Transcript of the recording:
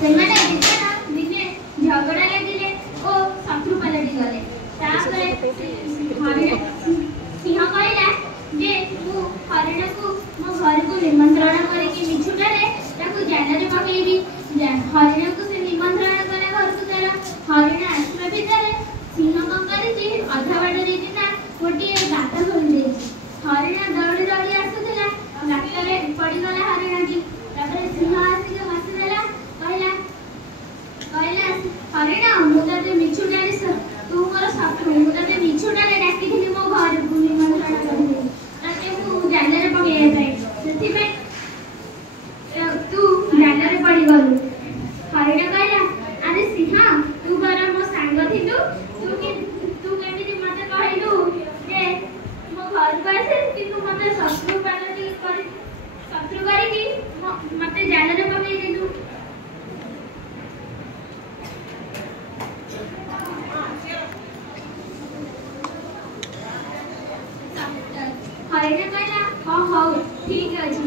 ସେମାନେ ଦିନେ ଝଗଡ଼ା ଲାଗିଲେ ଓ ଶତ୍ରୁ ପାଲଟି ଗଲେ। ତାପରେ ସିଂହ କହିଲା ଯେ ମୁଁ ହରିଣକୁ ମୋ ଘରକୁ ନିମନ୍ତ୍ରଣ କରିକି ମିଛୁଟାରେ ତାକୁ ଜାଲରେ ପକେଇବି। ହରିଣକୁ ସେ ନିମନ୍ତ୍ରଣ କଲା ଘରକୁ ତାର। ହରିଣ ଆସିବା ଭିତରେ ସିଂହ କଣ କରିଛି, ଅଧା ବାଟ ଦେଇକିନା ଗୋଟିଏ ଗାତ ଖୋଲିଦେଇଛି। ହରିଣ ଦୌଡ଼ି ଦୌଡ଼ି ଆସୁଥିଲା, ଗାତରେ ପଡ଼ିଗଲା ହରିଣଟି। ତାପରେ ସିଂହ ଆସିକି ହସିଦେଲା, କହିଲା ହରିଣ ମୁଁ ତତେ ମିଛୁଟାରେ, ତୁ ମୋର ଶତ୍ରୁ, ମୁଁ ତତେ ମିଛୁଟାରେ ଡାକିଥିଲି ମୋ ଘରକୁ ନିମନ୍ତ୍ରଣ କରିଥିଲି ତତେ ମୁଁ ଜାଲରେ ପକେଇବା ପାଇଁ, ସେଥିପାଇଁ ତୁ ଜାଲରେ ପଡ଼ିଗଲୁ। ହରିଣ କହିଲା ଆରେ ସିଂହ ତୁ ପରା ମୋ ସାଙ୍ଗ ଥିଲୁ, ତୁ କେମିତି ମତେ କହିଲୁ ଯେ ମୋ ଘରକୁ ଆସେ, କିନ୍ତୁ ମତେ ଶତ୍ରୁ କରିକି ମତେ ଜାଲରେ ପକେଇଦେଲୁ। ହରିଣ କହିଲା ହଉ ଠିକ ଅଛି,